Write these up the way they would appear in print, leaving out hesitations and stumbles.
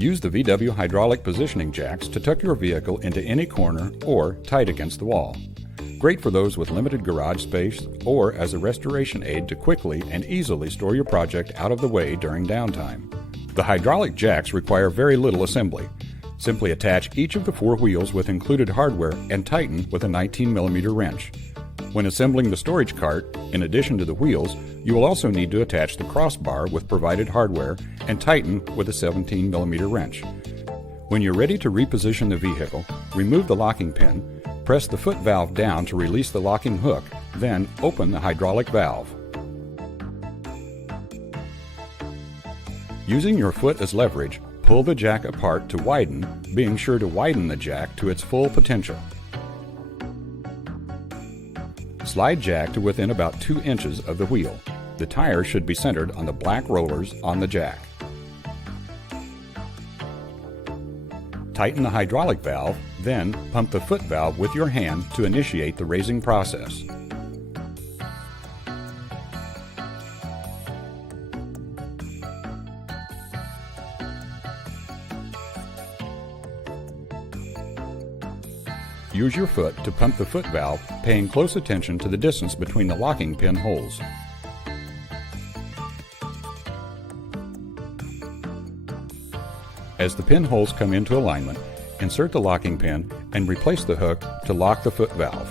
Use the VW hydraulic positioning jacks to tuck your vehicle into any corner or tight against the wall. Great for those with limited garage space or as a restoration aid to quickly and easily store your project out of the way during downtime. The hydraulic jacks require very little assembly. Simply attach each of the 4 wheels with included hardware and tighten with a 19mm wrench. When assembling the storage cart, in addition to the wheels, you will also need to attach the crossbar with provided hardware and tighten with a 17mm wrench. When you're ready to reposition the vehicle, remove the locking pin, press the foot valve down to release the locking hook, then open the hydraulic valve. Using your foot as leverage, pull the jack apart to widen, being sure to widen the jack to its full potential. Slide jack to within about 2 inches of the wheel. The tire should be centered on the black rollers on the jack. Tighten the hydraulic valve, then pump the foot valve with your hand to initiate the raising process. Use your foot to pump the foot valve, paying close attention to the distance between the locking pin holes. As the pin holes come into alignment, insert the locking pin and replace the hook to lock the foot valve.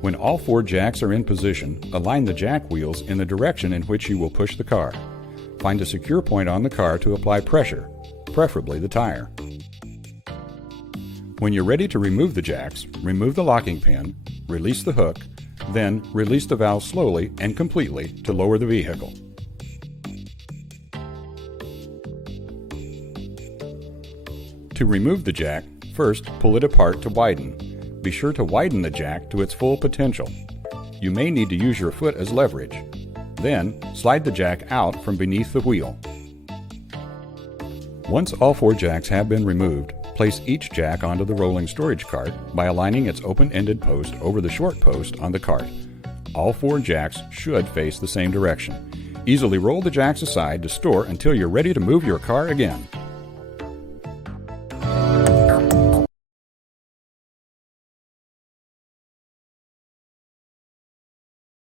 When all 4 jacks are in position, align the jack wheels in the direction in which you will push the car. Find a secure point on the car to apply pressure, preferably the tire. When you're ready to remove the jacks, remove the locking pin, release the hook, then release the valve slowly and completely to lower the vehicle. To remove the jack, first pull it apart to widen. Be sure to widen the jack to its full potential. You may need to use your foot as leverage. Then, slide the jack out from beneath the wheel. Once all 4 jacks have been removed, place each jack onto the rolling storage cart by aligning its open-ended post over the short post on the cart. All 4 jacks should face the same direction. Easily roll the jacks aside to store until you're ready to move your car again.